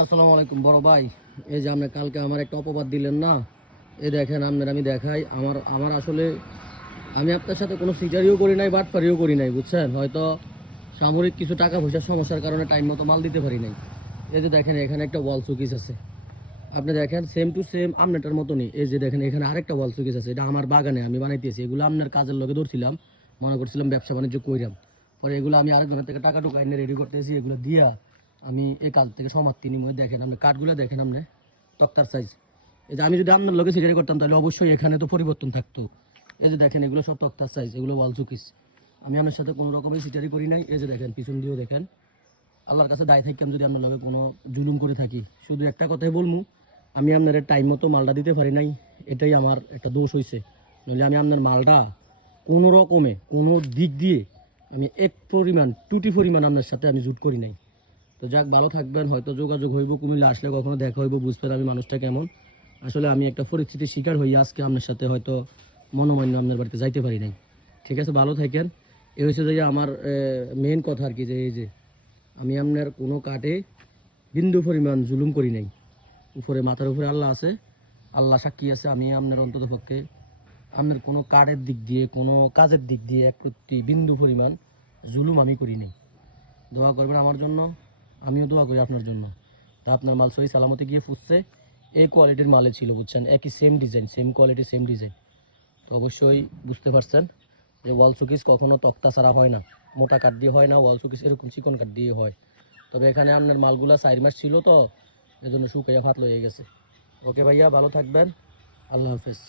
আসসালামু আলাইকুম বড় ভাই। এই যে আপনি কালকে আমার একটা অপবাদ দিলেন না, এই দেখেন আপনার আমি দেখাই। আমার আমার আসলে আমি আপনার সাথে কোনো সিটারিও করি নাই, বাটপারিও করি নাই, বুঝছেন? হয়তো সামরিক কিছু টাকা পয়সার সমস্যার কারণে টাইম মতো মাল দিতে পারি নাই। এই যে দেখেন এখানে একটা ওয়াল সুকিস আছে, আপনি দেখেন সেম টু সেম আপনারটার মতনই। এই যে দেখেন এখানে আরেকটা ওয়াল সুকিস আছে, এটা আমার বাগানে আমি বানাইতেছি। এগুলো আপনার কাজের লগে ধরছিলাম, মনে করছিলাম ব্যবসা বাণিজ্য কইরাম। পরে এগুলো আমি আরেকজনের থেকে টাকা টুকা এনে রেডি করতেছি, এগুলো দিয়া আমি এই কাজ থেকে সমাপ্তি নিব। দেখেন আপনি কাঠগুলো দেখেন, আপনি তক্তার সাইজ। এই যে আমি যদি আপনার লগে সিটারি করতাম তাহলে অবশ্যই এখানে তো পরিবর্তন থাকতো। এই যে দেখেন এগুলো সব তক্তার সাইজ, এগুলো ওয়াল সুকিস। আমি আপনার সাথে কোনো রকমের সিটারি করি নাই। এই যে দেখেন পিছন দিয়েও দেখেন। আল্লাহর কাছে দায় থাকি আমি যদি আপনার লগে কোনো জুলুম করে থাকি, শুধু একটা কথাই বলবো, আমি আপনার টাইম মতো মালটা দিতে পারি নাই, এটাই আমার একটা দোষ হয়েছে। নইলে আমি আপনার মালটা কোনো রকমে কোনো দিক দিয়ে আমি এক পরিমাণ টুটি পরিমাণ আপনার সাথে আমি জুট করি নাই। তো যাক, ভালো থাকবেন। হয়তো যোগাযোগ হইব, কুমিল্লা আসলে কখনো দেখা হইব, বুঝবেন আমি মানুষটা কেমন। আসলে আমি একটা পরিস্থিতির শিকার হই আজকে আপনার সাথে হয়তো মনোমান্য আপনার বাড়িতে যাইতে পারি নাই। ঠিক আছে, ভালো থাকেন। এই হচ্ছে যে আমার মেন কথা আর কি, যে এই যে আমি আপনার কোনো কাটে বিন্দু পরিমাণ জুলুম করি নাই। উপরে মাথার উপরে আল্লাহ আছে, আল্লাহ সাক্ষী আছে, আমি আপনার অন্তত পক্ষে আপনার কোনো কার্ডের দিক দিয়ে কোনো কাজের দিক দিয়ে এক প্রতি বিন্দু পরিমাণ জুলুম আমি করি নাই। দোয়া করবেন আমার জন্য, আমিও দোয়া করি আপনার জন্য। তা আপনার মাল সহি সালামতে গিয়ে ফুসছে, এই কোয়ালিটির মালে ছিল, বুঝছেন? একই same design, same quality, same design. তো অবশ্যই বুঝতে পারছেন যে ওয়াল সুকিস কখনো তক্তা ছাড়া হয় না, মোটা কাঠ দিয়ে হয় না, ওয়াল সুকিস এরকম চিকন কাঠ দিয়ে হয়। তবে এখানে আপনার মালগুলা 4 মাস ছিল তো, এজন্য শুকাইয়া ফাতল হয়ে গেছে। ওকে ভাইয়া, ভালো থাকবেন। আল্লাহ হাফেজ।